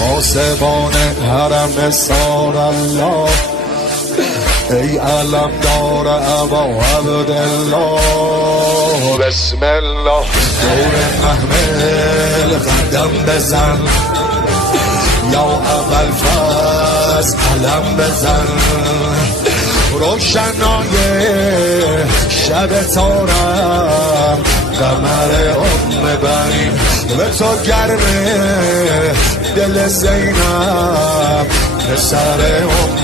پاسبان حرم سار الله، ای علم دار ابا عبدالله، بسم الله دور محمل قدم بزن، یا اول فاز علم بزن، روشنای شب تارم قمر بنی به تو گرمه دل زینب پسر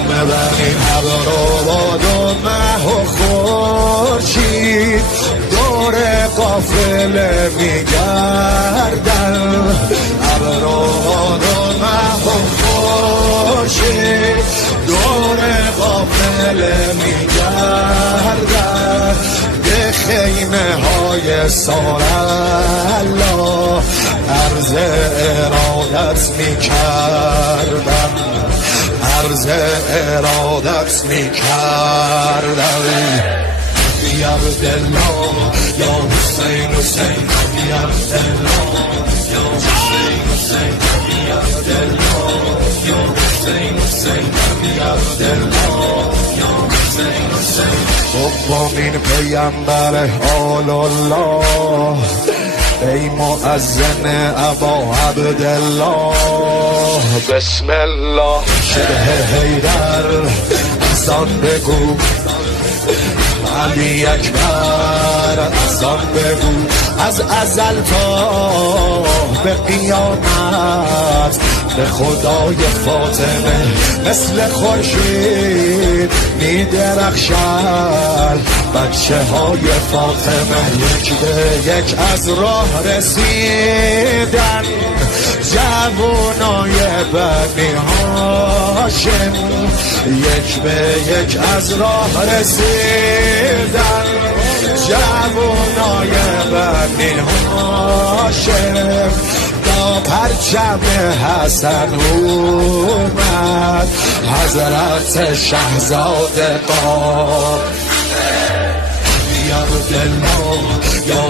بنی، ابرواد و مه و خورشید دور قافله میگردن، ابرواد و مه و خورشید دور قافله میگردن، به خیمه های سارالله عرض ارادت میکردم، عرض ارادت میکردم. یا عبدالله یا حسین حسین، یا عبدالله یا حسین حسین، یا عبدالله یا حسین حسین، یا عبدالله یا حسین حسین. دومین پیامبر آل الله، ای مؤذن ابا عبدالله، بسم الله شبه حیدر ازان بگو، علی اکبر ازان بگو، از ازل تا به قیامت به خدای فاطمه مثل خورشید میدرخشن بچه های فاطمه، یک به یک از راه رسیدن جوانای بنی هاشم، یک به یک از راه رسیدن جوانای بنی هاشم، تا پرچم حسن اومد حضرت شهزاده قام. یا عبدالله یا